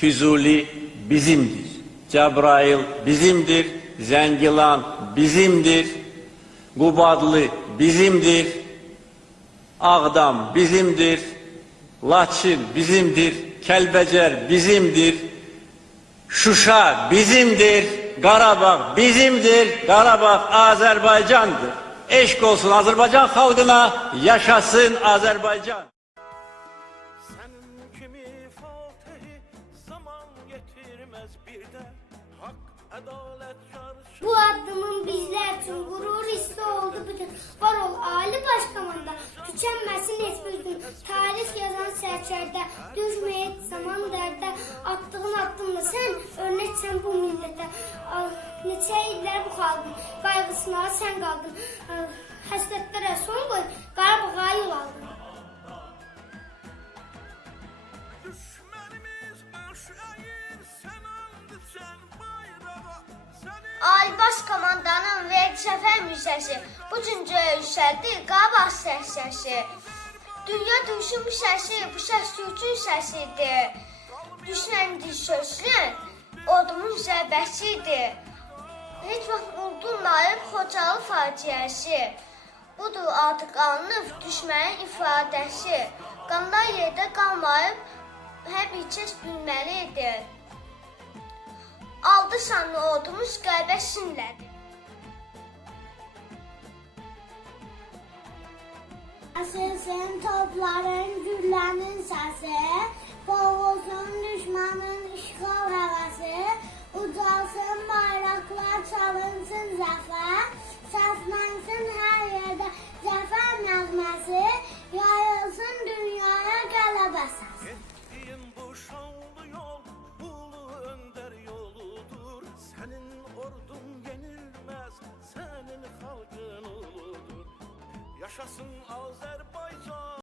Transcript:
Füzuli bizimdir. Cebrail bizimdir. Zengilan bizimdir. Qubadlı bizimdir. Ağdam bizimdir. Laçin bizimdir. Kelbecer bizimdir. Şuşa bizimdir. Qarabağ bizimdir. Qarabağ Azərbaycandır. Eşq olsun Azərbaycan xalqına, yaşasın Azərbaycan. Senin kimi fatihi zaman getirmez bir de Hak, adalet karşı Bu addımın bizler için gurur hissi oldu bütün. Var ol Ali Başkomanda, tükenmesin gün. Tarih yazan sərkərdə, düşmeye zaman dərdə. Attığın addımla sen örneksen bu millete. Ah, Neçə illər bu xalqın qayğısına sen qaldın. Ali Baş Komandanın verdiyi səfər müjdəsi bu gün göğüslədi Qarabağ səsəsi. Dünya düşü bu səsi, bu səs Türkün səsidir. Düşməndir sözlən, odumun zərbəsidir. Heç vaxt unudulmayıb Xocalı faciəsi. Budur artıq alınıb düşmənin ifadəsi. Qanlar yerdə qalmayıb, hər bir kəs bilməlidir. Aldı sanlı ordumuz qəlbə sinlədi. Asılsın topların güllenin sesi, boğulsun düşmanın işgal havası, ucalsın bayraklar çalınsın zafer, saslansın her yerde zafer nəğməsi, yayılsın dünyaya qələbə səsi. Ettiğin bu şanlı Yaşasın Azerbaycan